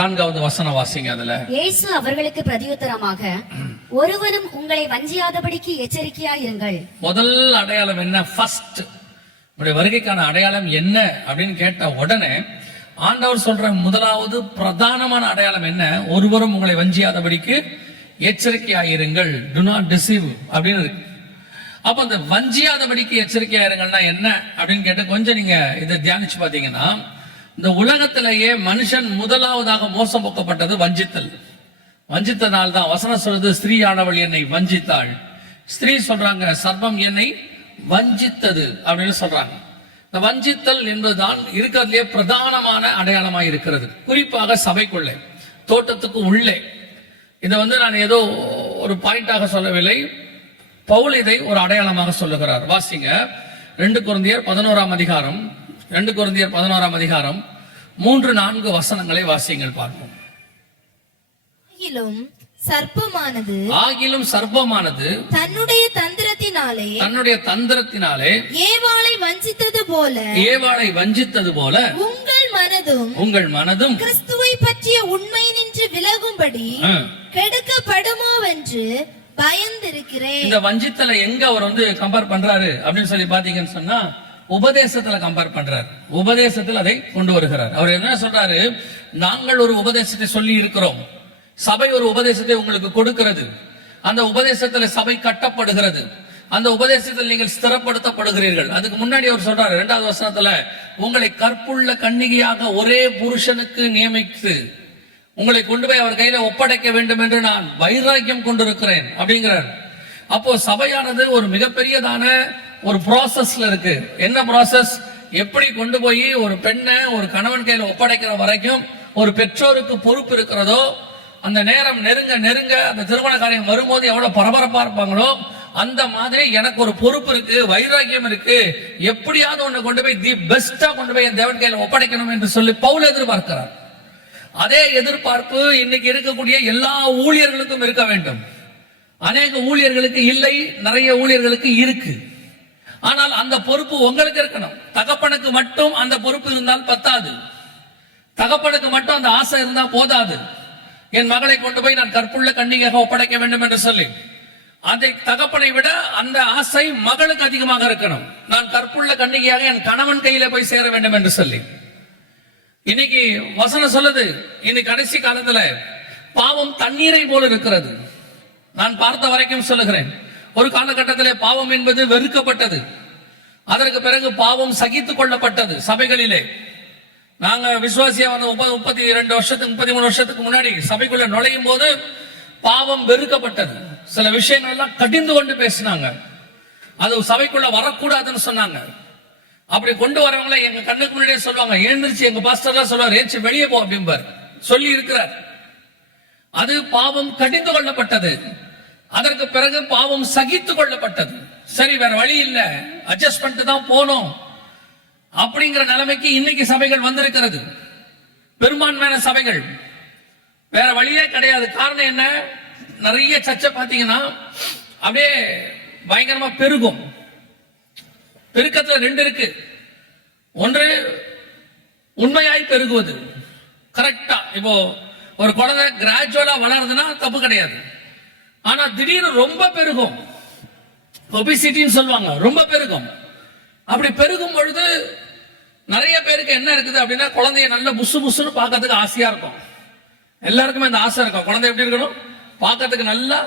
4வது வசனம் வாசிங்க. அதுல இயேசு அவர்களுக்கு பிரதியுத்தரமாக, ஒருவனும் உங்களை வஞ்சியாதபடிக்கு எச்சரிக்கையாயிருங்கள். முதல் அடையாளம் என்ன? ஃபர்ஸ்ட் உடைய வருகைக்கான அடையாளம் என்ன அப்படின்னு கேட்ட உடனே ஆண்டவர் சொல்ற முதலாவது பிரதானமான அடையாளம் என்ன? ஒருவரும் உங்களை வஞ்சியாதபடிக்கு எச்சரிக்கையாயிருங்கள். டு நாட் டிசீவ் அப்படின்னு இருக்கு. அப்ப அந்த வஞ்சியாதபடிக்கு எச்சரிக்கையாயிருங்கள்னா என்ன அப்படின்னு கேட்டு கொஞ்சம் நீங்க இதை தியானிச்சு பாத்தீங்கன்னா, இந்த உலகத்திலேயே மனுஷன் முதலாவதாக மோசம் போக்கப்பட்டது வஞ்சித்தல். வஞ்சித்தனால் தான் வசனம் சொல்றது, ஸ்திரீயானவள் என்னை வஞ்சித்தாள். ஸ்திரீ சொல்றாங்க, சர்ப்பம் என்னை வஞ்சித்தது அப்படின்னு சொல்றாங்க. இந்த வஞ்சித்தல் என்பதுதான் இருக்கிறதுலே பிரதானமான அடையாளமாக இருக்கிறது. குறிப்பாக சபைக்குள்ளே, தோட்டத்துக்கு உள்ளே. இதை நான் ஏதோ ஒரு பாயிண்டாக சொல்லவில்லை. பவுல் இதை ஒரு அடையாளமாக சொல்லுகிறார். வாசிங்க 2 கொரிந்தியர் 11ஆம் அதிகாரம், 2 கொரிந்தியர் 11ஆம் அதிகாரம் 3-4 வசனங்களை வாசிங்கள் பார்ப்போம். ஆகிலும் சர்ப்பமானது தன்னுடைய தந்திரத்தினாலே ஏவாளை வஞ்சித்தது போல உங்கள் மனதும் கிறிஸ்துவை பற்றிய உண்மை நின்று விலகும்படி கெடுக்கப்படுமோவென்று பயந்திருக்கிறேன். இந்த வஞ்சித்தலை எங்க அவர் கம்பேர் பண்றாரு அப்படின்னு சொல்லி பாத்தீங்கன்னு சொன்னா, உபதேசத்துல கம்பேர் பண்றாரு. உபதேசத்தில் அதை கொண்டு வருகிறார். அவர் என்ன சொல்றாரு? நாங்கள் ஒரு உபதேசத்தை சொல்லி இருக்கிறோம், சபை ஒரு உபதேசத்தை உங்களுக்கு கொடுக்கிறது, அந்த உபதேசத்துல சபை கட்டப்படுகிறது, அந்த உபதேசத்தில் நீங்கள் ஸ்திரப்படுத்தப்படுகிறீர்கள். அதுக்கு முன்னாடி அவர் சொல்றாரு 2வது வசனத்துல, உங்களை கற்புள்ள கன்னிகையாக ஒரே புருஷனுக்கு நியமித்து உங்களை கொண்டு போய் அவர் கையில ஒப்படைக்க வேண்டும் என்று நான் வைராக்கியம் கொண்டிருக்கிறேன் அப்படிங்கிறார். அப்போ சபையானது ஒரு மிகப்பெரியதான ஒரு ப்ராசஸ்ல இருக்கு. என்ன ப்ராசஸ்? எப்படி கொண்டு போய் ஒரு பெண்ணை ஒரு கணவன் கையில ஒப்படைக்கிற வரைக்கும் ஒரு பெற்றோருக்கு பொறுப்பு இருக்கிறதோ, அந்த நேரம் நெருங்க நெருங்க அந்த திருமண காரியம் வரும்போது எவ்வளவு பரபரப்பா இருப்பாங்களோ, அந்த மாதிரி எனக்கு ஒரு பொறுப்பு இருக்கு, வைராக்கியம் இருக்கு, எப்படியாவது ஒண்ணு கொண்டு போய் தி பெஸ்டா கொண்டு போய் என் தேவன் கையில ஒப்படைக்கணும் என்று சொல்லி பவுல் எதிர்பார்க்கிறார். அதே எதிர்பார்ப்பு இன்னைக்கு இருக்கக்கூடிய எல்லா ஊழியர்களுக்கும் இருக்க வேண்டும். அநேக ஊழியர்களுக்கு இல்லை, நிறைய ஊழியர்களுக்கு இருக்கு. ஆனால் அந்த பொறுப்பு உங்களுக்கு இருக்கணும். தகப்பனுக்கு மட்டும் அந்த பொறுப்பு இருந்தால் பத்தாது, தகப்பனுக்கு மட்டும் அந்த ஆசை இருந்தா போதாது. என் மகளை கொண்டு போய் நான் கற்புள்ள கன்னிகையாக ஒப்படைக்க வேண்டும் என்று சொல்லி, அதை தகப்பனை விட அந்த ஆசை மகளுக்கு அதிகமாக இருக்கணும். நான் கற்புள்ள கன்னிகையாக என் கணவன் கையில போய் சேர வேண்டும் என்று சொல்லி. இன்னைக்கு வசனம் சொல்லுது, இன்னைக்கு கடைசி காலத்துல பாவம் தண்ணீரை போல இருக்கிறது. நான் பார்த்த வரைக்கும் சொல்லுகிறேன், ஒரு காலகட்டத்திலே பாவம் என்பது வெறுக்கப்பட்டது. அதற்கு பிறகு பாவம் சகித்துக் கொள்ளப்பட்டது சபைகளிலே. நாங்க விசுவாசியா 32 வருஷத்துக்கு 33 வருஷத்துக்கு முன்னாடி சபைக்குள்ள நுழையும் போது பாவம் வெறுக்கப்பட்டது. சில விஷயங்கள் எல்லாம் கடிந்து கொண்டு பேசினாங்க, அது சபைக்குள்ள வரக்கூடாதுன்னு சொன்னாங்க. அப்படி கொண்டு வரவங்கள எங்க கண்ணுக்கு முன்னாடியே சொல்லுவாங்க, எழுந்திருச்சு எங்க பாஸ்டர் தான் சொல்லுவார், ஏச்சு வெளியே போ அப்படிம்பார் சொல்லி இருக்கிறார். அது பாவம் கடிந்து கொள்ளப்பட்டது. அதற்கு பிறகு பாவம் சகித்து கொள்ளப்பட்டது. சரி, வேற வழி இல்ல, அட்ஜஸ்ட் பண்ணிட்டு தான் போனோம் அப்படிங்கிற நிலைமைக்கு இன்னைக்கு சபைகள் வந்திருக்கிறது. பெரும்பான்மையான சபைகள் வேற வழியே கிடையாது. காரணம் என்ன? நிறைய சர்ச்சை பாத்தீங்கன்னா அப்படியே பயங்கரமா பெருகும். பெருக்கத்துல 2 இருக்கு. ஒன்று உண்மையாய் பெருகுவது, கரெக்டா. இப்போ ஒரு குழந்தை கிராஜுவலா வளருதுன்னா தப்பு கிடையாது. ஆனா திடீர்னு ரொம்ப பெருகும், ஒபிசிட்டின்னு சொல்லுவாங்க, ரொம்ப பெருகும். அப்படி பெருகும் பொழுது நிறைய பேருக்கு என்ன இருக்குது அப்படின்னா, குழந்தைய நல்ல புசு புசுன்னு பார்க்கறதுக்கு ஆசையா இருக்கும். எல்லாருக்குமே இந்த ஆசை இருக்கும், குழந்தை எப்படி இருக்கணும், பார்க்கறதுக்கு நல்லா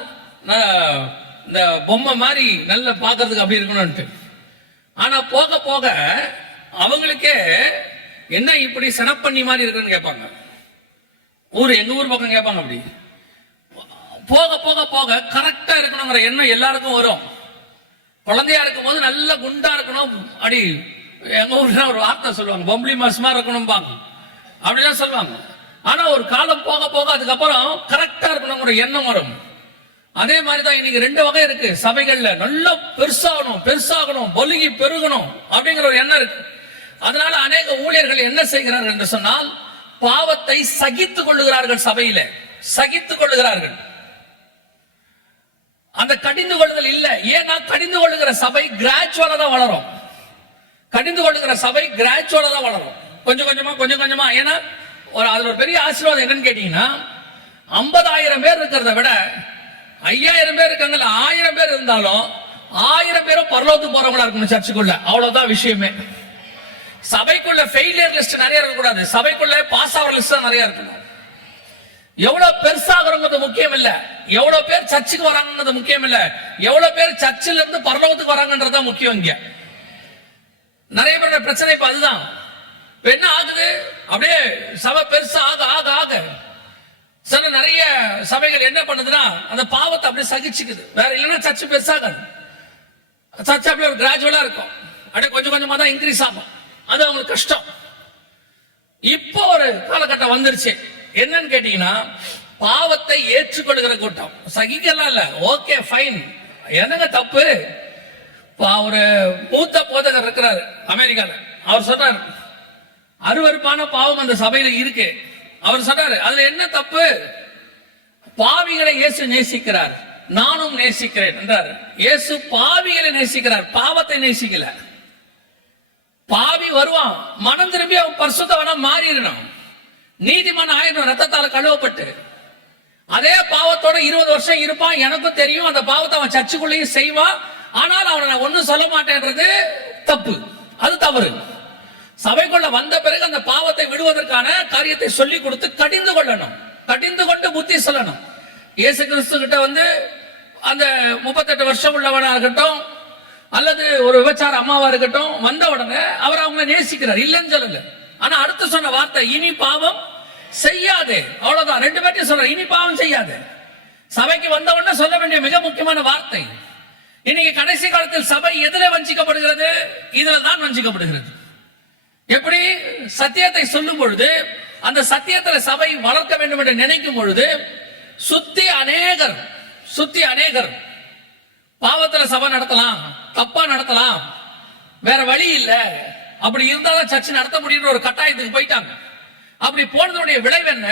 இந்த பொம்மை மாதிரி நல்ல பார்க்கறதுக்கு அப்படி இருக்கணும்னு. ஆனா போக போக அவங்களுக்கே என்ன இப்படி செனப்பண்ணி மாதிரி இருக்குன்னு கேட்பாங்க. எங்க ஊர் பக்கம் கேட்பாங்க. அப்படி போக போக போக கரெக்டா இருக்கணுங்கிற எண்ணம் எல்லாருக்கும் வரும். குழந்தையா இருக்கும் போது நல்ல குண்டா இருக்கணும், அப்படி எங்க ஊர்ல ஒரு வார்த்தை சொல்லுவாங்க, பொம்பளி மாசமா இருக்கணும் பாங்க, அப்படிலாம் சொல்லுவாங்க. ஆனா ஒரு காலம் போக போக அதுக்கப்புறம் கரெக்டா இருக்கணுங்கிற எண்ணம் வரும். அதே மாதிரிதான் இன்னைக்கு 2 வகை இருக்கு சபைகள்ல. நல்லா பெருசாகணும், பொலுகி பெருகணும் அப்படிங்கிற ஒரு எண்ணம் இருக்கு. அதனால அநேக ஊழியர்கள் என்ன செய்கிறார்கள் என்று சொன்னால், பாவத்தை சகித்துக் கொள்ளுகிறார்கள். சபையில சகித்துக் கொள்ளுகிறார்கள். அந்த கடிந்து கொள்ளுதல் இல்ல. ஏன்னா கடிந்து கொள்ளுகிற சபை கிராஜுவலா தான் வளரும். கடிந்து கொள்ளுகிற சபை கிராஜுவலா தான் வளரும், கொஞ்சம் கொஞ்சமா. ஏன்னா அதுல ஒரு பெரிய ஆசீர்வாதம் என்னன்னு கேட்டீங்கன்னா 50,000 பேர் இருக்கிறத விட 5,000 பேர் இருக்காங்கல்ல, 1000 பேர் இருந்தாலும் 1000 பேரும் பரலோகத்துக்கு போறவங்களா இருக்கணும் சர்ச்சுக்குள்ள. அவ்வளவுதான் விஷயமே. சபைக்குள்ள ஃபெயிலியர் லிஸ்ட் நிறைய இருக்க கூடாது, சபைக்குள்ள பாஸ் ஆவர் லிஸ்ட் தான் நிறைய இருக்கணும். எவ்வளவு பெருசாகிறோங்கிறது முக்கியம் இல்ல, எவ்வளவு பேர் சர்ச்சுக்கு வராங்கிறது முக்கியம் இல்ல, எவ்வளவு பேர் சர்ச்சில் இருந்து பரலோகத்துக்கு வராங்கன்றதுதான் முக்கியம். இங்க நிறைய பேரோட பிரச்சனை இப்ப அதுதான். என்ன ஆகுது, அப்படியே சபை பெருசா ஆக ஆக ஆக சில நிறைய சபைகள் என்ன பண்ணுதுன்னா அந்த பாவத்தை அப்படியே சகிச்சுக்குது. வேற இல்லைன்னா சர்ச்சு பெருசாகாது. சர்ச் அப்படியே ஒரு கிராஜுவலா இருக்கும், அப்படியே கொஞ்சம் கொஞ்சமா தான் இன்க்ரீஸ் ஆகும். அது அவங்களுக்கு கஷ்டம். இப்போ ஒரு காலகட்டம் வந்துருச்சு, என்னன்னு கேட்டீங்கன்னா பாவத்தை ஏற்றுக்கொள்கிற கூட்டம். சகிக்கலாம் இல்ல, ஓகே ஃபைன், என்னங்க தப்பு. ஒரு மூத்த போதகர் இருக்கிறார் அமெரிக்கால, அவர் சொன்னார் அருவருப்பான பாவம் அந்த சபையில இருக்கு. அவர் சொன்னாரு அதுல என்ன தப்பு, பாவிகளை இயேசு நேசிக்கிறார், நானும் நேசிக்கிறேன் என்றார். இயேசு பாவிகளை நேசிக்கிறார், பாவத்தை நேசிக்கல. பாவி வருவான், மனம் திரும்பி அவன் பரிசுத்தவனா மாறிடணும், நீதிமான் ஆயிரம் ரத்தத்தால கழுவப்பட்டு. அதே பாவத்தோட 20 வருஷம் இருப்பான், எனக்கும் தெரியும். அந்த பாவத்தை அவன் சர்ச்சுக்குள்ளேயும் செய்வான், ஆனால் அவனை நான் ஒன்னும் சொல்ல மாட்டேன்றது தப்பு, அது தவறு. சபைக்குள்ள வந்த பிறகு அந்த பாவத்தை விடுவதற்கான காரியத்தை சொல்லி கொடுத்து கடிந்து கொள்ளணும், கடிந்து கொண்டு புத்தி சொல்லணும். இயேசு கிறிஸ்து கிட்ட வந்து அந்த 38 வருஷம் உள்ளவனா இருக்கட்டும் அல்லது ஒரு விபச்சார அம்மாவா இருக்கட்டும், வந்த உடனே அவர் அவங்களை நேசிக்கிறார், இல்லைன்னு சொல்லல. ஆனா அடுத்து சொன்ன வார்த்தை இனி பாவம் செய்யாதே, அவ்வளவுதான். 2 பேர்ட்டையும் சொல்ற இனி பாவம் செய்யாதே. சபைக்கு வந்த உடனே சொல்ல வேண்டிய மிக முக்கியமான வார்த்தை. இன்னைக்கு கடைசி காலத்தில் சபை எதிலே வஞ்சிக்கப்படுகிறது, இதுல தான் வஞ்சிக்கப்படுகிறது. எப்படி சத்தியத்தை சொல்லும் பொழுது அந்த சத்தியத்தில் சபை வளர்க்க வேண்டும் என்று நினைக்கும் பொழுது சுத்தி அநேகர் பாவத்துல சபை நடத்தலாம், தப்பா நடத்தலாம், வேற வழி இல்ல, அப்படி இருந்தாலும் சர்ச்சை நடத்த முடியுற ஒரு கட்டாயத்துக்கு போயிட்டாங்க. அப்படி போனதுடைய விளைவு என்ன,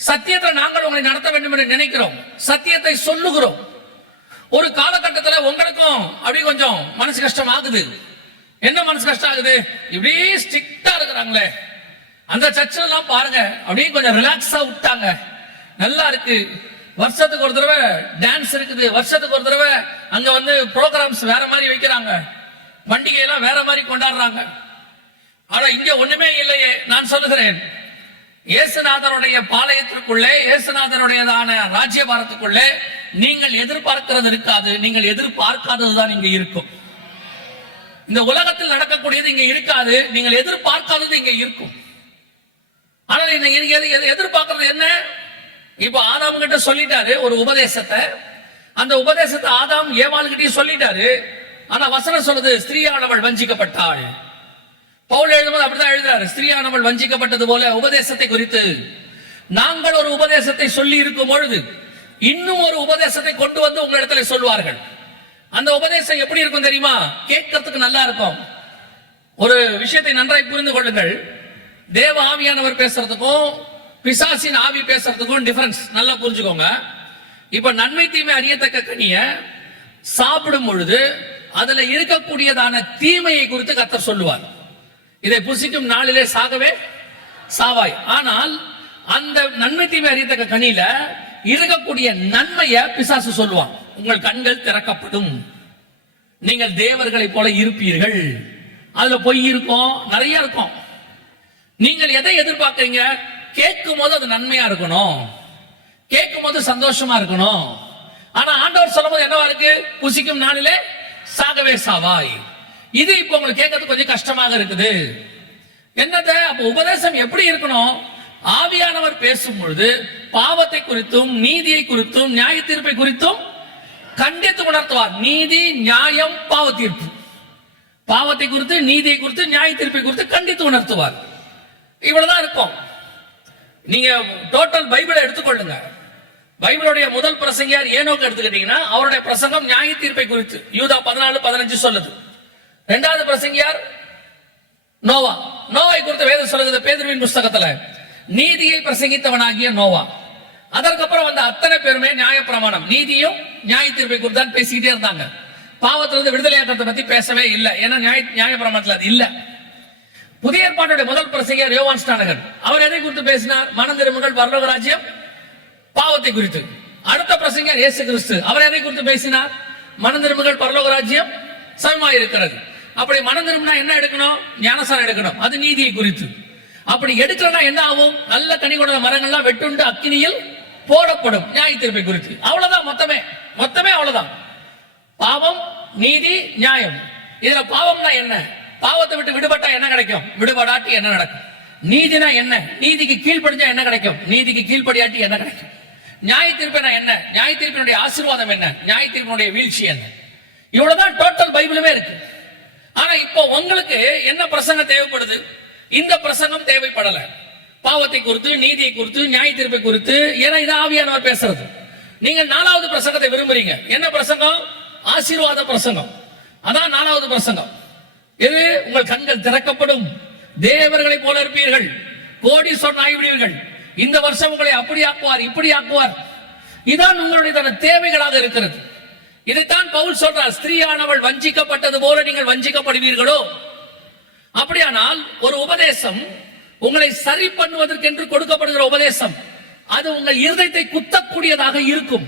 சத்தியத்தை நாங்கள் உங்களை நடத்த வேண்டும் என்று நினைக்கிறோம், சத்தியத்தை சொல்லுகிறோம். ஒரு காலகட்டத்தில் உங்களுக்கும் அப்படி கொஞ்சம் மனசு கஷ்டம் ஆகுது. என்ன மனசு கஷ்டம் ஆகுது, இப்படி ஸ்ட்ரிக்டா இருக்கிறாங்களே, அந்த சர்ச்சில் எல்லாம் பாருங்க அப்படியே கொஞ்சம் ரிலாக்ஸா விட்டாங்க, நல்லா இருக்கு. வருஷத்துக்கு ஒரு தடவை டான்ஸ் இருக்குது, வருஷத்துக்கு ஒரு தடவை அங்க வந்து ப்ரோக்ராம்ஸ் வேற மாதிரி வைக்கிறாங்க, பண்டிகை எல்லாம் வேற மாதிரி கொண்டாடுறாங்க. ஆனா இங்க ஒண்ணுமே இல்லையே. நான் சொல்லுகிறேன், இயேசுநாதருடைய பாளையத்திற்குள்ளே, இயேசுநாதருடையதான ராஜ்யபாரத்துக்குள்ளே நீங்கள் எதிர்பார்க்கிறது இருக்காது, நீங்கள் எதிர்பார்க்காததுதான் இங்க இருக்கும். இந்த உலகத்தில் நடக்கக்கூடியது இங்க இருக்காது, நீங்கள் எதிர்பார்க்காதது இங்க இருக்கும். ஆனால் எதிர்பார்க்கிறது என்ன, இப்ப ஆதாம் கிட்ட சொல்லிட்டாரு ஒரு உபதேசத்தை, அந்த உபதேசத்தை ஆதாம் ஏவாள் கிட்டயும் சொல்லிட்டாரு. ஆனா வசனம் சொல்லுது ஸ்திரீயானவள் வஞ்சிக்கப்பட்டாள். பவுல் எழுதும்போது அப்படிதான் எழுதுறாரு, ஸ்திரீயானவள் வஞ்சிக்கப்பட்டது போல உபதேசத்தை குறித்து நாங்கள் ஒரு உபதேசத்தை சொல்லி இருக்கும் பொழுது இன்னும் ஒரு உபதேசத்தை கொண்டு வந்து உங்களிடத்துல சொல்வார்கள். அந்த உபதேசம் எப்படி இருக்கும் தெரியுமா, கேட்கறதுக்கு நல்லா இருக்கும். ஒரு விஷயத்தை நன்றாய் புரிந்து கொள்ளுங்கள், தேவ ஆவியானவர் பேசுறதுக்கும் பிசாசின் ஆவி பேசுறதுக்கும் டிஃபரன்ஸ் நல்லா புரிஞ்சுக்கோங்க. இப்ப நன்மை தீமை அறியத்தக்க கனிய சாப்பிடும் பொழுது அதுல இருக்கக்கூடியதான தீமையை குறித்து கர்த்தர் சொல்லுவார், இதை புசிக்கும் நாளிலே சாகவே சாவாய். ஆனால் அந்த நன்மை தீமை அறியத்தக்க கனியில இருக்கக்கூடிய நன்மையை பிசாசு சொல்லுவான், உங்கள் கண்கள் திறக்கப்படும், நீங்கள் தேவர்களை போல இருப்பீர்கள். அதுல பொய் இருக்கும், நிறைய இருக்கும். நீங்கள் எதை எதிர்பார்க்கறீங்க, கேட்கும் போது அது நன்மையா இருக்கணும், கேட்கும் போது சந்தோஷமா இருக்கணும். ஆனா ஆண்டவர் சொல்லும் போது என்னவா இருக்கு, புசிக்கும் நாளிலே சாகவே சாவாய். இது இப்ப உங்களுக்கு கேட்கறது கொஞ்சம் கஷ்டமாக இருக்குது. என்னது அப்ப உபதேசம் எப்படி இருக்கணும், ஆவியானவர் பேசும் பொழுது பாவத்தை குறித்தும் நீதியை குறித்தும் நியாய தீர்ப்பை குறித்தும் கண்டித்து உணர்த்துவார். நீதி நியாயம் பாவ தீர்ப்பு, பாவத்தை குறித்து நீதியை குறித்து நியாய தீர்ப்பை குறித்து கண்டித்து உணர்த்துவார். இவ்வளவுதான் இருக்கும். நீங்க டோட்டல் பைபிளை எடுத்துக்கொள்ளுங்க, பைபிளுடைய முதல் பிரசங்கியார் ஏனோக்கு எடுத்துக்கிட்டீங்கன்னா அவருடைய பிரசங்கம் நியாய தீர்ப்பை குறித்து யூதா 14:15 சொல்லுது. இரண்டாவது பிரசங்கியார் நோவா, நோவாவை குறித்து வேதம் சொல்லுகிறது பேதுருவின் புஸ்தகத்துல, நீதியை பிரசங்கித்தவனாகிய நோவா. அதற்கப்புறம் வந்த அத்தனை பேருமே நியாயப்பிரமாணம் நீதியும் நியாய தீர்ப்பை குறித்து தான் பேசிக்கிட்டே இருந்தாங்க. பாவத்திலிருந்து விடுதலையாக்கிறத பத்தி பேசவே இல்லை, ஏன்னா நியாயப்பிரமாணத்துல அது இல்ல. புதிய ஏற்பாட்டுடைய முதல் பிரசங்கியார் யோவான் ஸ்நானகர். அவர் எதை குறித்து பேசினார்? மனம் திரும்புங்கள், பரலோக ராஜ்யம், பாவத்தை குறித்து. அடுத்த பிரசங்கியார் இயேசு கிறிஸ்து. அவர் எதை குறித்து பேசினார்? மனம் திரும்புங்கள், பரலோக ராஜ்யம் சமமாய் இருக்கிறது. அப்படி மனம் திரும்பினா என்ன எடுக்கணும்? ஞானசாரம் எடுக்கணும். அது நீதியை குறித்து. அப்படி எடுக்கலன்னா என்ன ஆகும்? நல்ல கனி கொண்ட மரங்கள்லாம் வெட்டுண்டு அக்கினியில் போடப்படும். நியாய தீர்ப்பை குறித்து. அவ்வளவுதான். மொத்தமே அவ்வளவுதான். பாவம், நீதி, நியாயம். இதுல பாவம்னா என்ன? பாவத்தை விட்டு விடுபட்டா என்ன கிடைக்கும்? விடுபடாட்டி என்ன நடக்கும்? நீதினா என்ன? நீதிக்கு கீழ்ப்படிஞ்சா என்ன கிடைக்கும்? நீதிக்கு கீழ்ப்படியாட்டி என்ன கிடைக்கும்? நியாய தீர்ப்புனா என்ன? நியாய தீர்ப்பினுடைய ஆசீர்வாதம் என்ன? நியாய தீர்ப்பினுடைய வீழ்ச்சி என்ன? இவ்வளவுதான் டோட்டல் பைபிளுமே இருக்கு. ஆனா இப்போ உங்களுக்கு என்ன பிரசங்கம் தேவைப்படுது? இந்த பிரசங்கம் தேவைப்படல. பாவத்தை குறித்து, நீதியை குறித்து, நியாய தீர்ப்பை குறித்து. ஏன்னா இது ஆவியானவர் பேசுறது. நீங்கள் 4வது பிரசங்கத்தை விரும்புறீங்க. என்ன பிரசங்கம்? ஆசீர்வாத பிரசங்கம். அதான் 4வது பிரசங்கம். இது உங்கள் கண்கள் திறக்கப்படும், தேவர்களை போல இருப்பீர்கள், கோடீஸ்வரன் ஆகிவிடுவீர்கள், இந்த வருஷம் உங்களை அப்படி ஆக்குவார், இப்படி ஆக்குவார். இதான் உங்களுடைய தேவைகளாக இருக்கிறது. இதைத்தான் பவுல் சொல்றார். ஸ்திரீயானவள் வஞ்சிக்கப்பட்டது போல நீங்கள் வஞ்சிக்கப்படுவீர்களோ? அப்படியானால் ஒரு உபதேசம் உங்களை சரி பண்ணுவதற்கென்று கொடுக்கப்படுகிற உபதேசம், அது உங்கள் இருதயத்தை குத்தக்கூடியதாக இருக்கும்.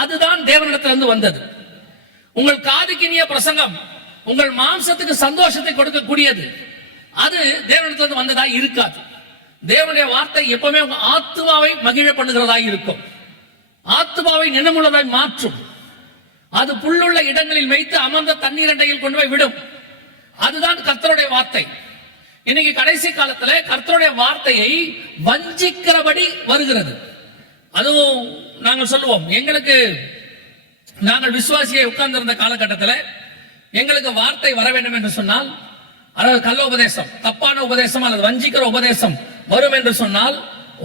அதுதான் தேவனிடத்திலிருந்து வந்தது. உங்கள் காதுக்கினிய பிரசங்கம் உங்கள் மாம்சத்துக்கு சந்தோஷத்தை கொடுக்கக்கூடியது, அது தேவனிடத்திலிருந்து வந்ததா இருக்காது. தேவனுடைய வார்த்தை எப்பவுமே உங்க ஆத்துமாவை மகிழ பண்ணுகிறதா இருக்கும். ஆத்துமாவை நினமுள்ளதாய் மாற்றும். அது புல்லுள்ள இடங்களில் வைத்து அமர்ந்த தண்ணீர் அண்டையில் கொண்டு போய் விடும். அதுதான் கர்த்தருடைய வார்த்தை. இன்னைக்கு கடைசி காலத்துல கர்த்தருடைய வார்த்தையை வஞ்சிக்கிறபடி வருகிறது. அதுவும் நாங்கள் சொல்லுவோம், எங்களுக்கு நாங்கள் விசுவாசியை உட்கார்ந்திருந்த காலகட்டத்தில் எங்களுக்கு வார்த்தை வர வேண்டும் என்று சொன்னால், அதாவது கள்ள உபதேசம், தப்பான உபதேசம் அல்லது வஞ்சிக்கிற உபதேசம் வரும் என்று சொன்னால்,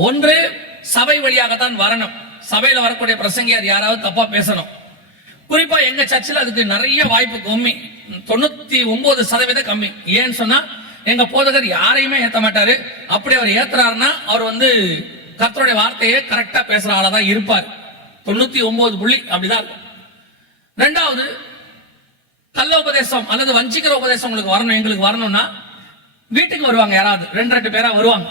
ஒன்று சபை வழியாகத்தான் வரணும். சபையில வரக்கூடிய பிரசங்கியார் யாராவது தப்பா பேசணும். குறிப்பா எங்க சர்ச்சில் அதுக்கு நிறைய வாய்ப்பு கம்மி, 99% கம்மி. ஏன்னு சொன்னா எங்க போதகர் யாரையுமே ஏத்த மாட்டாரு. அப்படி அவர் ஏத்துறாருன்னா அவர் கர்த்தருடைய வார்த்தையை கரெக்டா பேசுற ஆளாதான் இருப்பார். 99 அப்படிதான் இருக்கும். ரெண்டாவது, கள்ள உபதேசம் அல்லது வஞ்சிக்கிற உபதேசம் உங்களுக்கு வரணும், எங்களுக்கு வரணும்னா வீட்டுக்கு வருவாங்க யாராவது, 2 பேரா வருவாங்க.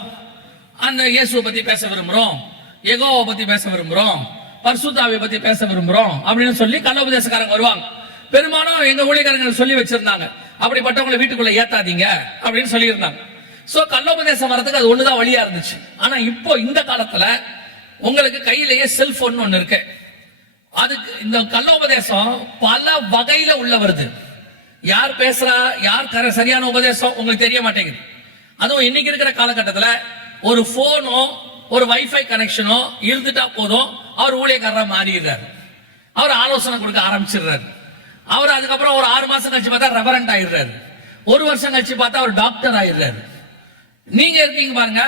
அந்த இயேசுவை பத்தி பேச விரும்புறோம், யெகோவாவை பத்தி பேச விரும்புறோம், பரிசுத்தாவியை பத்தி பேச விரும்புறோம் அப்படின்னு சொல்லி கள்ள உபதேசக்காரங்க வருவாங்க. பெரும்பாலும் எங்க ஊழியக்காரங்க சொல்லி வச்சிருந்தாங்க, அப்படிப்பட்டவங்களை வீட்டுக்குள்ள ஏத்தாதீங்க அப்படின்னு சொல்லி இருந்தாங்க. சோ கள்ள உபதேசம் வரதுக்கு அது ஒண்ணுதான் வழியா இருந்துச்சு. ஆனா இப்போ இந்த காலத்துல உங்களுக்கு கையிலேயே செல்போன் ஒண்ணு இருக்கு. அதுக்கு இந்த கள்ள உபதேசம் பல வகையில உள்ள வருது. யார் பேசுறா, யார் சரியான உபதேசம் உங்களுக்கு தெரிய மாட்டேங்குது. அதுவும் இன்னைக்கு இருக்கிற காலகட்டத்துல ஒரு போனோ ஒரு வைஃபை கனெக்ஷனோ இருந்துட்டா போதும், அவர் ஊழியக்காரரா மாறிடுறாரு. அவர் ஆலோசனை கொடுக்க ஆரம்பிச்சிடுறாரு. அவர் அதுக்கப்புறம் ஒரு 6 மாசம் கழிச்சு பார்த்தா ரெவரண்ட் ஆயிடுறாரு. 1 வருஷம் கழிச்சு பார்த்தா அவர் டாக்டர் ஆயிடுறாரு. நீங்க இருக்கீங்க பாருங்க,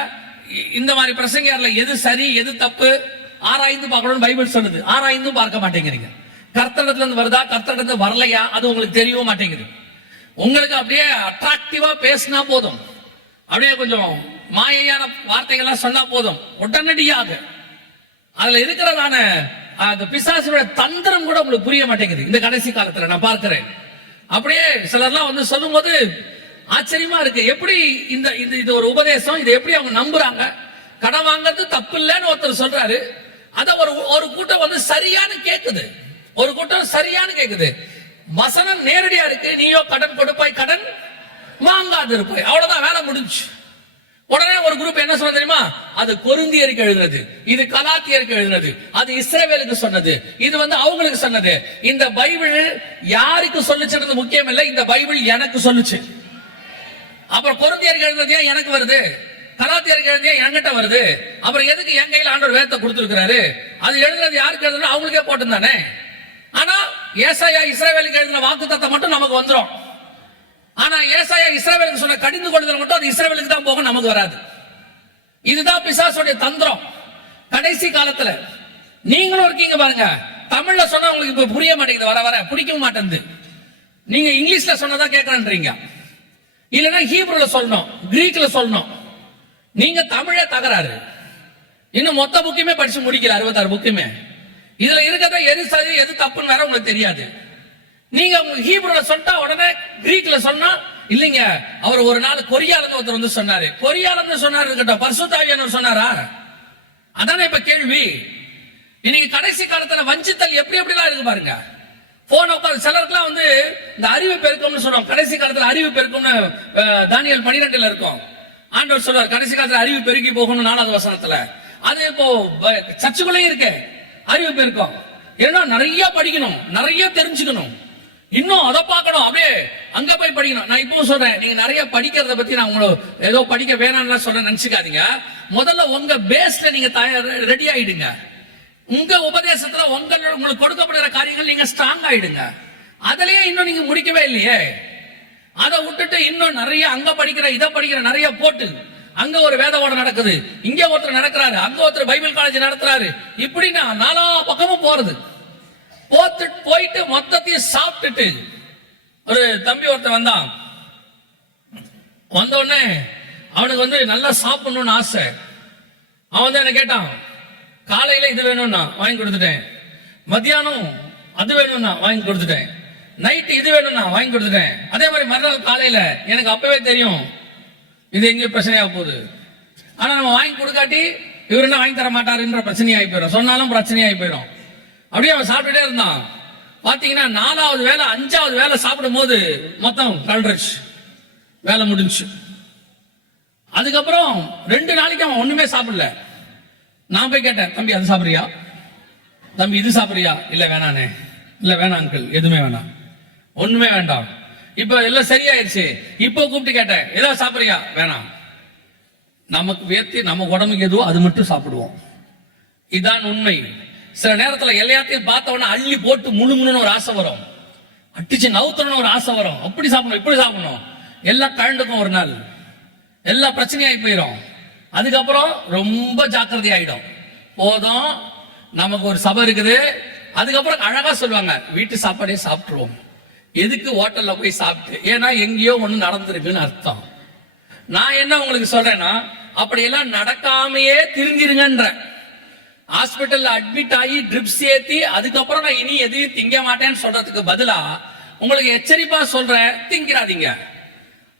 இந்த மாதிரி பிரசங்கியார்ல எது சரி எது தப்பு ஆராய்ந்து பார்க்கணும்னு பைபிள் சொல்லுது. ஆராய்ந்தும் பார்க்க மாட்டேங்கிறீங்க. கர்த்தரிடத்துல இருந்து வருதா, கர்த்தரிடத்துல இருந்து வரலையா, அது உங்களுக்கு தெரியவும் மாட்டேங்குது. உங்களுக்கு அப்படியே அட்ராக்டிவா பேசினா போதும், அப்படியே கொஞ்சம் மாயையான வார்த்தைகள்லாம் சொன்னா போதும், உடனடியாக அதுல இருக்கிறதான அந்த பிசாசுடைய தந்திரம் கூட உங்களுக்கு புரிய மாட்டேங்குது. இந்த கடைசி காலத்துல நான் பார்க்கிறேன். அப்படியே சிலர்லாம் சொல்லும் போது ஆச்சரியமா இருக்கு. எப்படி இது ஒரு உபதேசம், இதை எப்படி அவங்க நம்புறாங்க? கடன் வாங்கிறது தப்பு இல்லைன்னு ஒருத்தர் சொல்றாரு. அத ஒரு கூட்டம் சரியானு கேக்குது, ஒரு கூட்டம் சரியானு கேக்குது. வசனம் நேரடியா இருக்கு, நீயோ கடன் கொடுப்பாய் கடன் வாங்காது இருப்பாய், அவ்வளவுதான், வேலை முடிஞ்சு. உடனே ஒரு குரூப் என்ன சொன்ன தெரியுமா? அது கொரிந்தியருக்கு எழுதினது, இது கலாத்தியருக்கு எழுதினது, அது இஸ்ரவேலுக்கு சொன்னது, இது அவங்களுக்கு சொன்னது. இந்த பைபிள் யாருக்கு சொல்லுச்சுன்றது முக்கியம் இல்லை, இந்த பைபிள் எனக்கு சொல்லுச்சு. அப்புறம் கொரிந்தியருக்கு எழுதினது ஏன் எனக்கு வருது, கலாத்தியருக்கு எழுதிய என்கிட்ட வருது, அப்புறம் எதுக்கு என் கையில ஆண்டவர் வேதத்தை கொடுத்திருக்கிறாரு? அது எழுதுறது யாருக்கு எழுதுனா அவங்களுக்கே போட்டுதானே. ஆனா ஏசாயா இஸ்ரவேலுக்கு எழுதின வாக்குத்தத்தம் மட்டும் நமக்கு வந்துரும். ஆனா ஏசாயா இஸ்ரவேலுக்கு சொன்ன கடிந்து கொள்ளுதல் மட்டும் அது இஸ்ரவேலுக்கு தான் போகும், நமக்கு வராது. இதுதான் பிசாசுடைய தந்திரம். கடைசி காலத்துல நீங்களும் இருக்கீங்க பாருங்க. தமிழ்ல சொன்னா உங்களுக்கு இப்ப புரிய மாட்டேங்குது, வர வர பிடிக்கவும் மாட்டேங்குது. நீங்க இங்கிலீஷ்ல சொன்னதா கேட்கறீங்க, இல்லைன்னா ஹீப்ருல சொல்லணும், கிரீக்ல சொல்லணும். நீங்க தமிழ தகராறு. இன்னும் மொத்த புக்குமே படிச்சு முடிக்கல, 66 புக்குமே. இதுல இருக்கிறத எது சரி எது தப்புன்னு வேற உங்களுக்கு தெரியாது. நீங்க ஹீப்ருல சொன்னா உடனே கிரீக்ல சொன்னா இல்லைங்க, அவர் ஒரு நாள் கொரியால இருந்து ஒருத்தர் வந்து சொன்னாரு. கொரியால இருந்து சொன்னாரு இருக்கட்டும், பரிசுத்த ஆவியானவர் சொன்னாரா? அதானே இப்ப கேள்வி. இன்னைக்கு கடைசி காலத்துல வஞ்சித்தல் எப்படி எப்படிலாம் இருக்கு பாருங்க. போன உட்காந்து சிலருக்குலாம் வந்து இந்த அறிவு பெருக்கம்னு சொல்லுவோம். கடைசி காலத்துல அறிவு பெருக்கம்னு தானியேல் 12 இருக்கும். ஆண்டவர் சொல்றார் கடைசி காலத்துல அறிவு பெருக்கி போகணும் 4வது வசனத்துல. அது இப்போ சர்ச்சுக்குள்ளே இருக்கு அறிவு பெருக்கம். ஏன்னா நிறைய படிக்கணும், நிறைய தெரிஞ்சுக்கணும், இன்னும் அதை பார்க்கணும், அப்படியே அங்க போய் படிக்கணும். நான் இப்பவும் சொல்றேன், நீங்க நிறைய படிக்கிறத பத்தி நான் உங்களுக்கு ஏதோ படிக்க வேணாம்னு சொல்றேன் நினைச்சுக்காதீங்க. முதல்ல உங்க பேஸ்ல நீங்க ரெடி ஆயிடுங்க. உங்க உபதேசத்துல உங்களுக்கு கொடுக்கப்படுகிற காரியங்கள் நீங்க ஸ்ட்ராங் ஆயிடுங்க. அதுலயே இன்னும் நீங்க முடிக்கவே இல்லையே. அதை விட்டுட்டு இன்னும் நிறைய அங்க படிக்கிற இதை படிக்கிற நிறைய போட்டு அங்க ஒரு வேத ஓடம் நடக்குது, இங்க ஒருத்தர் நடக்கிறாரு, அங்க ஒருத்தர் பைபிள் காலேஜ் நடத்துறாரு, இப்படி நான் 4 பக்கமும் போறது. போயிட்டு மொத்தத்தையும் சாப்பிட்டுட்டு ஒரு தம்பி ஒருத்தன் வந்தான். வந்த உடனே அவனுக்கு வந்து நல்லா சாப்பிடணும்னு ஆசை. அவன் வந்து என்ன கேட்டான், காலையில இது வேணும்னா வாங்கி கொடுத்துட்டேன், மத்தியானம் அது வேணும்னா வாங்கி கொடுத்துட்டேன், நைட்டு இது வேணும்னா வாங்கி கொடுத்துட்டேன். அதே மாதிரி மறுநாள் காலையில எனக்கு அப்பவே தெரியும் இது எங்கேயும் பிரச்சனையாக போகுது. ஆனா நம்ம வாங்கி கொடுக்காட்டி இவர் என்ன வாங்கி தர மாட்டாருன்ற பிரச்சனையாகி போயிடும், சொன்னாலும் பிரச்சனையாகி போயிடும். அப்படியே அவன் சாப்பிட்டுட்டே இருந்தான். பாத்தீங்கன்னா 4வது வேலை 5வது வேலை சாப்பிடும் போது மொத்தம் கல்றச்சு, வேலை முடிஞ்சு. அதுக்கப்புறம் 2 நாளைக்கு அவன் ஒண்ணுமே சாப்பிடல. நான் போய் கேட்டேன், தம்பி அது சாப்பிடுறியா, தம்பி இது சாப்பிடுறியா? இல்ல வேணானே. இல்ல வேணாம் அங்கிள், எதுவுமே வேணாம், ஒண்ணுமே வேண்டாம். இப்ப எல்லாம் சரியாயிருச்சு. இப்போ கூப்பிட்டு கேட்டேன், ஏதாவது சாப்பிடுறியா? வேணாம். நமக்கு வேர்த்தி நம்ம உடம்புக்கு எதுவோ அது மட்டும் சாப்பிடுவோம். இதான் உண்மை. சில நேரத்துல எல்லாத்தையும் பார்த்த உடனே அள்ளி போட்டு முழுமுன்னு ஒரு ஆசை வரும், அட்டிச்சு நவுத்தணும்னு ஒரு ஆசை வரும். அப்படி சாப்பிடணும் இப்படி சாப்பிடணும், எல்லாம் கழண்டுக்கும் ஒரு நாள், எல்லா பிரச்சனையாகி போயிடும். அதுக்கப்புறம் ரொம்ப ஜாக்கிரதை ஆயிடும். போதும், நமக்கு ஒரு சபை இருக்குது. அதுக்கப்புறம் அழகா சொல்லுவாங்க, வீட்டு சாப்பாடே சாப்பிட்டுருவோம், எதுக்கு ஹோட்டல்ல போய் சாப்பிட்டு, ஏன்னா எங்கேயோ ஒண்ணு நடந்திருக்குன்னு அர்த்தம். நான் என்ன உங்களுக்கு சொல்றேன்னா, அப்படியெல்லாம் நடக்காமையே திருந்திருங்கன்ற. ஹாஸ்பிட்டல்ல அட்மிட் ஆகி ட்ரிப்ஸ் ஏத்தி அதுக்கப்புறம் நான் இனி எதையும் திங்க மாட்டேன்னு சொல்றதுக்கு பதிலா உங்களுக்கு எச்சரிப்பா சொல்றேன், திங்கிறாதீங்க.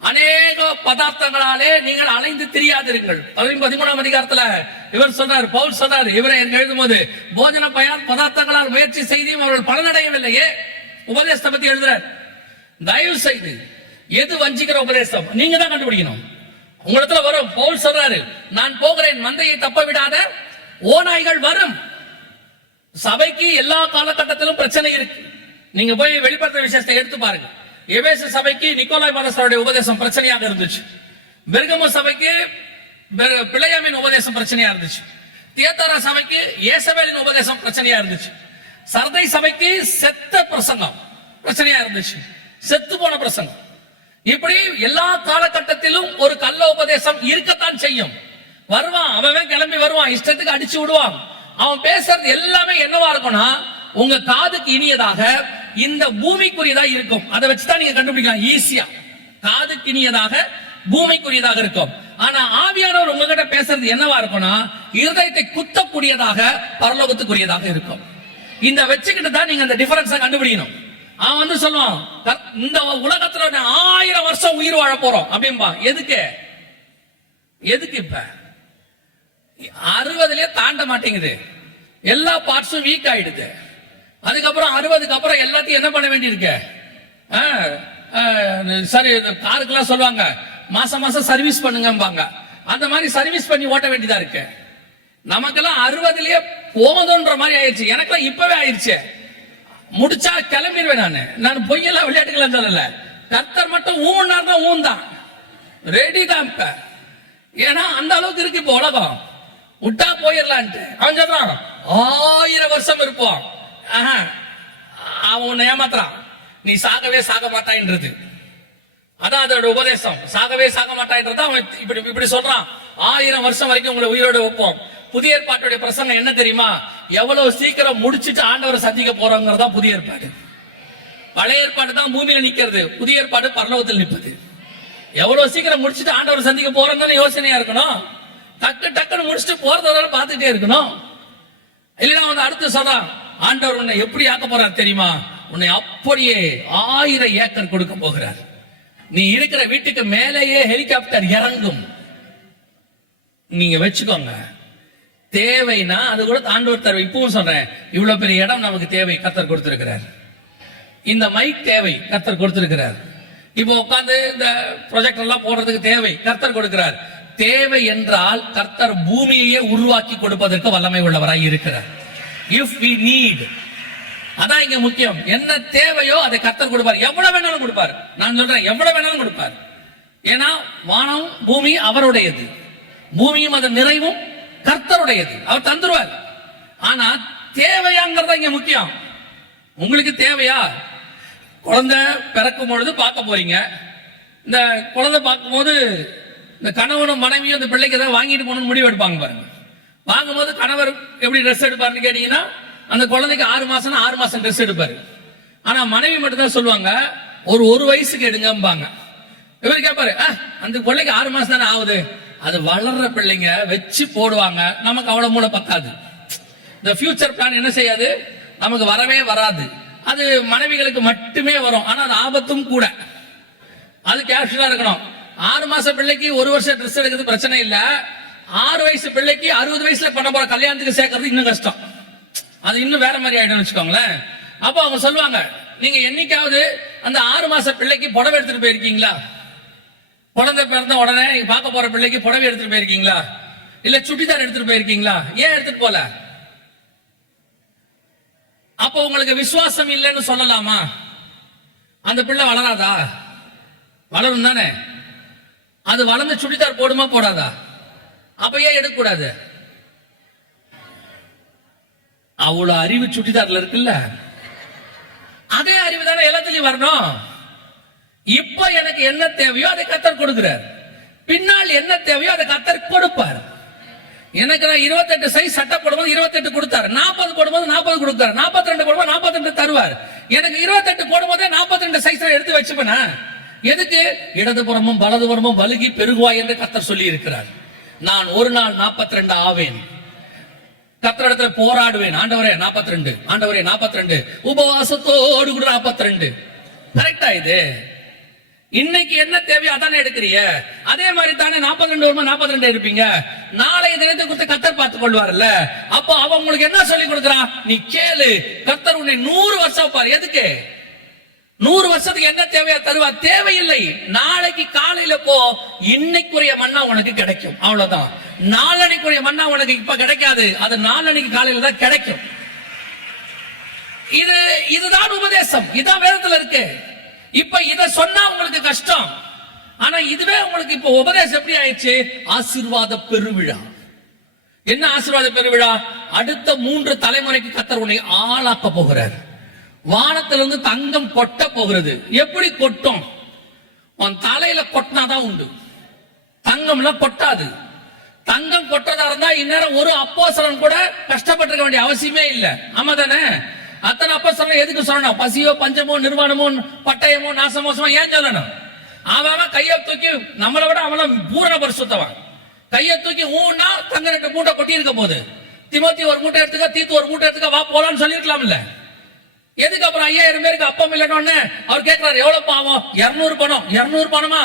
அநேக பதார்த்தங்களாலே நீங்கள் அலைந்து திரியாதிருங்கள். 13ஆம் அதிகாரத்துல இவர் சொல்றாரு, பவுல் சொல்றாரு, இவரை எழுதும் போது போஜன பதார்த்தங்களால் முயற்சி செய்தியும் அவர்கள் பலனடையவில்லையே. உபதேசத்தை பத்தி எழுதுறார். தயவு செய்து எது வஞ்சிக்கிற உபதேசம் நீங்க தான் கண்டுபிடிக்கணும். உங்களிடத்துல வரும். பவுல் சொல்றாரு, நான் போகிறேன், மந்தையை தப்ப விடாத ஓநாய்கள் வரும். சபைக்கு எல்லா காலகட்டத்திலும் பிரச்சனை இருக்கு. நீங்க போய் வெளிப்படுத்த விசேஷத்தை எடுத்து பாருங்க. எபேசு சபைக்கு நிக்கோலாய் பாதஸ்தருடைய உபதேசம் பிரச்சனையாக இருந்துச்சு. பெர்கமு சபைக்கு பிழையாமின் உபதேசம் பிரச்சனையா இருந்துச்சு. தியத்தரா சபைக்கு ஏசபேலின் உபதேசம் பிரச்சனையா இருந்துச்சு. சர்தை சபைக்கு செத்த பிரசங்கம் பிரச்சனையா இருந்துச்சு, செத்து போன பிரசங்கம். இப்படி எல்லா காலகட்டத்திலும் ஒரு கள்ள உபதேசம் இருக்கத்தான் செய்யும். வருவான், அவன் கிளம்பி வருவான், இஷ்டத்துக்கு அடிச்சு விடுவான். அவன் பேசுறது எல்லாமே என்னவா இருக்கும்னா, உங்க காதுக்கு இனியதாக இந்த பூமிக்குரியதா இருக்கும். அதை வச்சுதான் நீங்க கண்டுபிடிக்கலாம் ஈஸியா. காதுக்கு இனியதாக பூமிக்குரியதாக இருக்கும். ஆனா ஆவியானவர் உங்ககிட்ட பேசுறது என்னவா இருக்கும்னா, இருதயத்தை குத்தக்கூடியதாக பரலோகத்துக்குரியதாக இருக்கும். இந்த வச்சுக்கிட்டு தான் நீங்க அந்த டிஃபரன்ஸை கண்டுபிடிக்கணும். அவன் வந்து சொல்லுவான், இந்த உலகத்துல 1000 வருஷம் உயிர் வாழ போறோம் அப்படின்பா. எதுக்கு எதுக்கு? இப்ப 60லயே தாண்ட மாட்டேங்குது, எல்லா பார்ட்ஸும் வீக் ஆயிடுது. அதுக்கப்புறம் 60க்கு அப்புறம் எல்லாத்தையும் என்ன பண்ண வேண்டியிருக்கு? சரி, காருக்கெல்லாம் சொல்லுவாங்க மாசம் மாசம் சர்வீஸ் பண்ணுங்கம்பாங்க. அந்த மாதிரி சர்வீஸ் பண்ணி ஓட்ட வேண்டியதா இருக்கு. நமக்கெல்லாம் 60லயே போதுன்ற மாதிரி ஆயிடுச்சு. எனக்கெல்லாம் இப்பவே ஆயிடுச்சு. முடிச்சா கிளம்பிடுவேன். நான் பொய்யெல்லாம் விளையாட்டுக்கெல்லாம் சொல்லல. கர்த்தர் மட்டும் ஊன்னார் தான் ஊந்தான், ரெடி தான் இப்ப. ஏன்னா அந்த அளவுக்கு இருக்கு இப்ப உலகம். விட்டா போயிடலான்ட்டு அவன் சொல்றான் 1000 வருஷம் இருப்போம். அவன் உன்னை ஏமாத்துறான், நீ சாகவே சாக மாட்டாயின்றது. அதான் அதோட உபதேசம், சாகவே சாக மாட்டாயின்றது. அவன் இப்படி சொல்றான், 1000 வருஷம் வரைக்கும் உங்களை உயிரோட வைப்போம். புதிய ஏற்பாட்டுடைய பிரசங்கம் என்ன தெரியுமா? எவ்வளவு சீக்கிரம் முடிச்சுட்டு ஆண்டவரை சந்திக்க போறோங்கிறதா புதிய ஏற்பாடு. பழைய ஏற்பாடு தான் பூமியில நிக்கிறது, புதிய ஏற்பாடு பரலோகத்தில் நிற்பது. எவ்வளவு சீக்கிரம் முடிச்சுட்டு ஆண்டவரை சந்திக்க போறோம்னு யோசனையா இருக்கணும். டக்குன்னு முடிச்சுட்டு போறதோட பார்த்துட்டே இருக்கணும். இல்லைன்னா வந்து அடுத்து சொல்றான், ஆண்டவர் உன்னை எப்படி ஆக்க போறார் தெரியுமா? உன்னை அப்படியே 1000 ஏக்கர் கொடுக்க போகிறார். நீ இருக்கிற வீட்டுக்கு மேலேயே ஹெலிகாப்டர் இறங்கும். நீங்க வச்சுக்கோங்க. தேவைனா அது கூட ஆண்டவர் தருவை. இப்பவும் சொல்றேன், இவ்வளவு பெரிய இடம் நமக்கு தேவை, கர்த்தர் கொடுத்திருக்கிறார். இந்த மைக் தேவை, கர்த்தர் கொடுத்திருக்கிறார். இப்போ உட்கார்ந்து இந்த ப்ரொஜெக்டர் எல்லாம் போடுறதுக்கு தேவை, கர்த்தர் கொடுக்கிறார். தேவை என்றால் கர்த்தர் பூமியையே உருவாக்கி கொடுப்பதற்கு வல்லமை உள்ளவராய் இருக்கிறார். இஃப் வி நீட், அதான் இங்க முக்கியம். என்ன தேவையோ அதை கர்த்தர் கொடுப்பார். எவ்வளவு வேணாலும் கொடுப்பார். நான் சொல்றேன், எவ்வளவு வேணாலும் கொடுப்பார். ஏன்னா வானம் பூமி அவருடையது, பூமியும் அதன் நிறைவும் கர்த்தருடையது. அவர் தந்துருவார். ஆனா தேவையாங்கிறதா இங்க முக்கியம். உங்களுக்கு தேவையா? குழந்தை பிறக்கும் பொழுது பார்க்க போறீங்க. இந்த குழந்தை பார்க்கும் போது இந்த கணவனும் மனைவியும் இந்த பிள்ளைக்கு ஏதாவது வாங்கிட்டு போகணும்னு முடிவு எடுப்பாங்க பாருங்க. வாங்கும்போது கணவர் எப்படி ட்ரெஸ் எடுப்பாருன்னு கேட்டீங்கன்னா, அந்த குழந்தைக்கு 6 மாசம் 6 மாசம் ட்ரெஸ் எடுப்பாரு. ஆனா மனைவி மட்டும் தான் சொல்லுவாங்க, ஒரு வயசுக்கு எடுங்கம்பாங்க. இவர் கேட்பாரு, அந்த பிள்ளைக்கு 6 மாசம் தானே ஆகுது, அது வளர்ற பிள்ளைங்க வச்சு போடுவாங்க, நமக்கு அவ்வளவு மூளை பத்தாது. இந்த ஃபியூச்சர் பிளான் என்ன செய்யாது, நமக்கு வரவே வராது. அது மனைவிகளுக்கு மட்டுமே வரும். ஆனா அது ஆபத்தும் கூட. அது கேஷுவலா இருக்கணும். 6 மாச பிள்ளைக்கு 1 வருஷம் ட்ரெஸ் எடுக்கிறது பிரச்சனை இல்ல. 6 வயசு பிள்ளைக்கு 60 வயசுல பண்ண போற கல்யாணத்துக்கு சேர்க்கறது இன்னும் கஷ்டம். அது இன்னும் வேற மாதிரி ஆயிடும் வச்சுக்கோங்களேன். அப்போ அவங்க சொல்லுவாங்க, நீங்க என்னைக்காவது அந்த 6 மாச பிள்ளைக்கு புடவை எடுத்துட்டு போயிருக்கீங்களா? குழந்தை பிறந்த உடனே நீங்க பார்க்க போற பிள்ளைக்கு புடவை எடுத்துட்டு போயிருக்கீங்களா? இல்ல சுடிதார் எடுத்துட்டு போயிருக்கீங்களா? ஏன் எடுத்துட்டு போல? அப்போ உங்களுக்கு விசுவாசம் இல்லைன்னு சொல்லலாமா? அந்த பிள்ளை வளராதா? வளரும் தானே. அது வளர்ந்து சுடிதார் போடுமா போடாதா? அப்ப ஏன் எடுக்க கூடாது? அவ்வளவு அறிவு சுடிதார்ல இருக்குல்ல, அதே அறிவு தானே எல்லாத்துலயும் வரணும். இப்ப எனக்கு என்ன தேவையோ அதை கர்த்தர் கொடுக்கிறார். பின்னால் என்ன தேவையோ அதை கர்த்தர் கொடுப்பார். எனக்கு நான் 28 சைஸ் சட்டை போடும்போது 28 கொடுத்தார், 40 போடும்போது 40 கொடுத்தார், 42 போடும்போது 42 தருவார். எனக்கு 28 போடும்போதே 42 சைஸ் எடுத்து வச்சுப்பேனா? எதுக்கு? இடதுபுறமும் வலதுபுறமும் வலுகி பெருகுவாய் என்று கர்த்தர் சொல்லி இருக்கிறார். நான் ஒரு நாள் 42 ஆவேன். கர்த்தரிடத்துல போராடுவேன். ஆண்டவரே 42, ஆண்டவரே 42, உபவாசத்தோடு கூட 42. கரெக்டா? இது இன்னைக்கு என்ன தேவையோ அதானே எடுக்கிறீங்க. அதே மாதிரி தானே 42 வருமா 42 இருப்பீங்க. நாளைய தினத்தை குறித்து கர்த்தர் பார்த்துக் கொள்வார்ல. அப்போ அவன் உங்களுக்கு என்ன சொல்லி கொடுக்கிறான்? நீ கேளு, கர்த்தர் உன்னை 100 வருஷம் பாரு. எதுக்கு? 100 வருஷத்துக்கு என்ன தேவையா தருவா? தேவையில்லை. நாளைக்கு காலையில போ, இன்னைக்குரிய மன்னா உனக்கு கிடைக்கும். அவ்வளவுதான். நாளனைக்குரிய மன்னா உனக்கு இப்ப கிடைக்காது, அது நாளனைக்கு காலையில தான் கிடைக்கும். இதுதான் உபதேசம், இதான் வேதத்துல இருக்கு. இப்ப இத சொன்னா உங்களுக்கு கஷ்டம். ஆனா இதுவே உங்களுக்கு இப்ப உபதேசம் எப்படி ஆயிடுச்சு? ஆசீர்வாத பெருவிழா. என்ன ஆசீர்வாத பெருவிழா? அடுத்த 3 தலைமுறைக்கு கர்த்தர் உன்னை ஆளாக்க போகிறார். வானத்திலிருந்து தங்கம் கொட்ட போகிறது. எப்படி கொட்டும்? உன் தலையில கொட்டினாதான் உண்டு. தங்கம்லாம் கொட்டாது. தங்கம் கொட்டதா இருந்தா இந்நேரம் ஒரு அப்போஸ்தலன் கூட கஷ்டப்பட்டிருக்க வேண்டிய அவசியமே இல்ல. ஆமா தானே? அத்தனை அப்போஸ்தலன் எதுக்கு சொல்லணும்? பசியோ பஞ்சமோ நிர்வாணமோ பட்டயமோ நாசமோசமோ ஏன் சொல்லணும்? அவன் கையை தூக்கி, நம்மளை விட அவன் பூரண பரிசுத்தவன். கையை தூக்கி ஊன்னா தங்க 2 மூட்டை கொட்டி இருக்க போது. திமோத்தி 1 மூட்டை எடுத்துக்க, தீத்து 1 மூட்டை எடுத்துக்க, வா போலான்னு சொல்லிருக்கலாம்ல. எதுக்கு அப்புறம் 5000 பேருக்கு அப்பம் இல்லைன்னு அவர் கேட்கிறாரு, எவ்வளவு பாவம்? 200 பணம். 200 பணமா?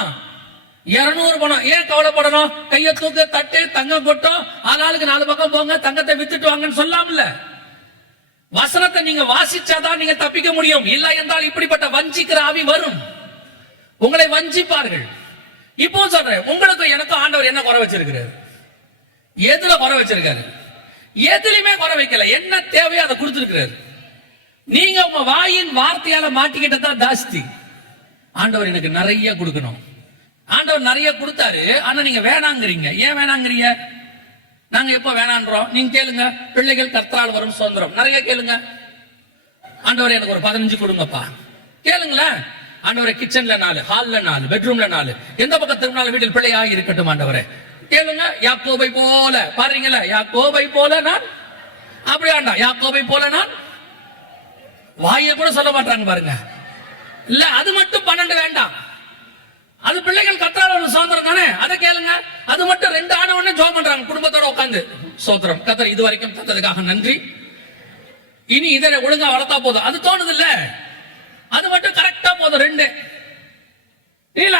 200 பணம். ஏன் கவலைப்படணும்? கையை தூக்கு, தட்டு, தங்கம் கொட்டும், ஆளாளுக்கு 4 பக்கம் போங்க, தங்கத்தை வித்துட்டு வாங்கன்னு சொல்லாமல. வசனத்தை நீங்க வாசிச்சாதான் நீங்க தப்பிக்க முடியும். இல்லை என்றால் இப்படிப்பட்ட வஞ்சிக்கிற ஆவி வரும், உங்களை வஞ்சிப்பார்கள். இப்போ சொல்றேன், உங்களுக்கு எனக்கும் ஆண்டவர் என்ன குறை வச்சிருக்கிறார்? எதுல குறை வச்சிருக்காரு? எதுலயுமே குறை வைக்கல. என்ன தேவையோ அதை கொடுத்திருக்கிறார். நீங்க உங்க வாயின் வார்த்தையால மாட்டிக்கிட்டதான் ஜாஸ்தி. ஆண்டவர் எனக்கு நிறைய கொடுக்கணும். ஆண்டவர் நிறைய கொடுத்தாரு, ஆனா நீங்க வேணாங்கிறீங்க. ஏன் வேணாங்கிறீங்க? நாங்க எப்ப வேணான்றோம்? நீங்க கேளுங்க. பிள்ளைகள் கர்த்தரால் வரும் சுதந்திரம். நிறைய கேளுங்க. ஆண்டவர் எனக்கு ஒரு 15 கொடுங்கப்பா. கேளுங்களேன். ஆண்டவரே கிச்சன்ல 4, ஹால்ல 4, பெட்ரூம்ல 4, எந்த பக்கம் திரும்பினாலும் வீட்டில் பிள்ளையாக இருக்கட்டும் ஆண்டவரே. கேளுங்க. யாக்கோபை போல பாருங்களா, யாக்கோபை போல நான் அப்படி ஆண்டா, யாக்கோபை போல நான். வாயை கூட சொல்ல மாட்டாங்க பாருங்க. இல்ல அது மட்டும் 12 வேண்டாம். அது பிள்ளைகள் கர்த்தரால் சுதந்திரம் தானே, அதை கேளுங்க. அது மட்டும் 2 ஆனவனே ஜெபம் பண்றாங்க குடும்பத்தோட உட்கார்ந்து. சோத்திரம் கர்த்தர் இது வரைக்கும் தந்ததுக்காக நன்றி, இனி இதை ஒழுங்கா வளர்த்தா போதும். அது தோணுது இல்ல, அது மட்டும் கரெக்டா போதும். 2 இல்ல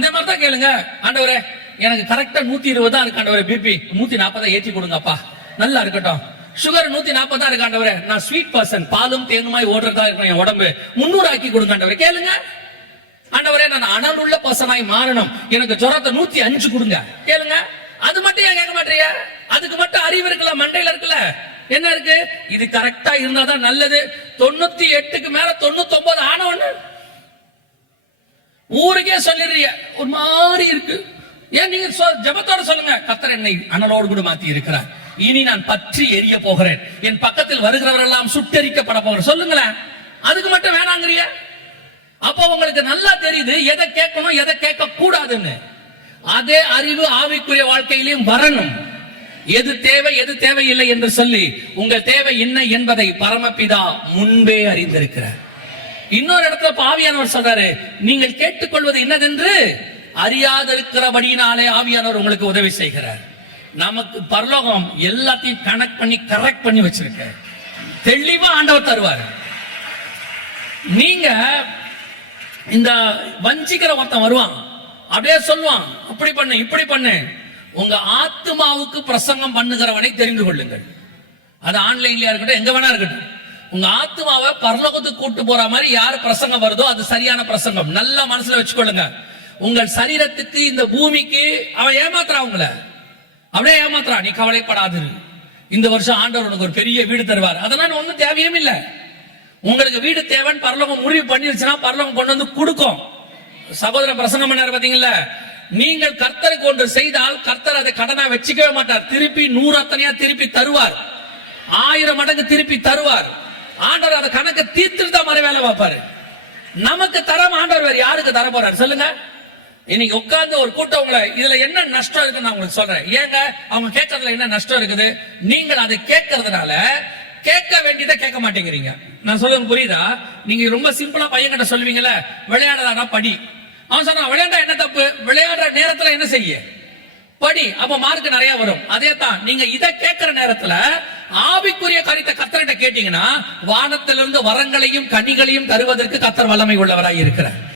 இந்த மாதிரி தான் கேளுங்க. ஆண்டவரே எனக்கு கரெக்டா 120 தான் இருக்கு ஆண்டவரே, பிபி 140 ஏற்றி கொடுங்கப்பா, நல்லா இருக்கட்டும். சுகர் 140 தான் இருக்கு ஆண்டவரே, நான் ஸ்வீட் பர்சன், பாலும் தேனுமாய் ஓடுறதா இருக்கணும் என் உடம்பு, 300 ஆக்கி கொடுங்க ஆண்டவரே. கேளுங்க. ஆண்டவரே நான் அனல் உள்ள பர்சனாய் மாறணும், எனக்கு ஜுரத்தை 105 கொடுங்க. கேளுங்க. அது மட்டும் ஏன் கேட்க மாட்டீங்க? அதுக்கு மட்டும் அறிவு இருக்குல்ல, மண்டையில இருக்குல்ல, என்ன இருக்கு? இது கரெக்டா இருந்தாதான் நல்லது. 98க்கு மேல 99 ஆன ஒண்ணு ஊருக்கே சொல்லிடுறீங்க, ஒரு மாதிரி இருக்கு. ஏன் நீங்க ஜெபத்தோட சொல்லுங்க, கர்த்தர் என்னை அனலோடு கூட மாத்தி இருக்கிறார், இனி நான் பற்றி எரிய போகிறேன், என் பக்கத்தில் வருகிறவரெல்லாம் சுட்டெரிக்கப்பட போகிறேன் சொல்லுங்களேன். அதுக்கு மட்டும் வேணாங்கிறிய? அப்போ உங்களுக்கு நல்லா தெரியுது எதை கேட்கணும் எதை கேட்க கூடாதுன்னு. அதே அறிவு ஆவிக்குரிய வாழ்க்கையிலும் வரணும். எது தேவை எது தேவையில்லை என்று சொல்லி உங்கள் தேவை என்ன என்பதை பரமபிதா முன்பே அறிந்திருக்கிறார். இன்னொரு இடத்துல ஆவியானவர் சொல்றாரு, நீங்கள் கேட்டுக்கொள்வது என்னதென்று அறியாதிருக்கிறபடியினாலே ஆவியானவர் உங்களுக்கு உதவி செய்கிறார். நமக்கு பரலோகம் எல்லாத்தையும் கனெக்ட் பண்ணி கரெக்ட் பண்ணி வச்சிருக்க, தெளிவா ஆண்டவர் தருவார். நீங்க இந்த வஞ்சிக்கிற ஒருத்தன் வருவான், அப்படியே சொல்லுவான், அப்படி பண்ணு இப்படி பண்ணு. உங்க ஆத்மாவுக்கு பிரசங்கம் பண்ணுகிறவனை தெரிந்து கொள்ளுங்கள். அது ஆன்லைன்லயா இருக்கட்டும், எங்க வேணா இருக்கட்டும். உங்க ஆத்மாவை பரலோகத்துக்கு கூட்டு போற மாதிரி யாரு பிரசங்கம் வருதோ அது சரியான பிரசங்கம். நல்லா மனசுல வச்சுக்கொள்ளுங்க. உங்கள் சரீரத்துக்கு இந்த பூமிக்கு அவன் ஏமாத்துறான், உங்களை அப்படியே ஏமாத்துறான். நீ கவலைப்படாது, இந்த வருஷம் ஆண்டவர் உனக்கு ஒரு பெரிய வீடு தருவார், அதெல்லாம் ஒண்ணும் தேவையும் இல்லை. உங்களுக்கு வீடு தேவைன்னு பரலோகம் முடிவு பண்ணிருச்சுன்னா பரலோகம் கொண்டு வந்து கொடுக்கும். சகோதரன் பிரசங்கம் பண்ணாரு பாத்தீங்களா, நீங்கள் கர்த்தருக்கு ஒன்று செய்தால் கர்த்தர் அதை கடனா வச்சுக்கவே மாட்டார், திருப்பி 100 அத்தனையா திருப்பி தருவார், 1000 மடங்கு திருப்பி தருவார். ஆண்டவர் அதை கணக்கு தீர்த்துட்டு தான் மறு வேலை பார்ப்பாரு. நமக்கு தராம ஆண்டவர் வேற யாருக்கு தர போறாரு சொல்லுங்க? இன்னைக்கு உட்கார்ந்து ஒரு கூட்டம் உங்களை இதுல என்ன நஷ்டம் இருக்குன்னு நான் உங்களுக்கு சொல்றேன். ஏங்க அவங்க கேட்கறதுல என்ன நஷ்டம் இருக்குது? நீங்கள் அதை கேட்கறதுனால கேட்க வேண்டியதை கேட்க மாட்டேங்கிறீங்க. நான் சொல்றது புரியுதா? நீங்க ரொம்ப சிம்பிளா பையன் கிட்ட சொல்லுவீங்கல்ல, விளையாடுறதா படி. அவன் சொன்னா விளையாண்டா என்ன தப்பு? விளையாடுற நேரத்துல என்ன செய்ய? படி, அப்ப மார்க் நிறைய வரும். அதே தான் நீங்க இதை கேட்கிற நேரத்துல ஆவிக்குரிய காரியத்தை கர்த்தர்கிட்ட கேட்டீங்கன்னா வானத்திலிருந்து வரங்களையும் கனிகளையும் தருவதற்கு கர்த்தர் வல்லமை உள்ளவராய் இருக்கிறார்.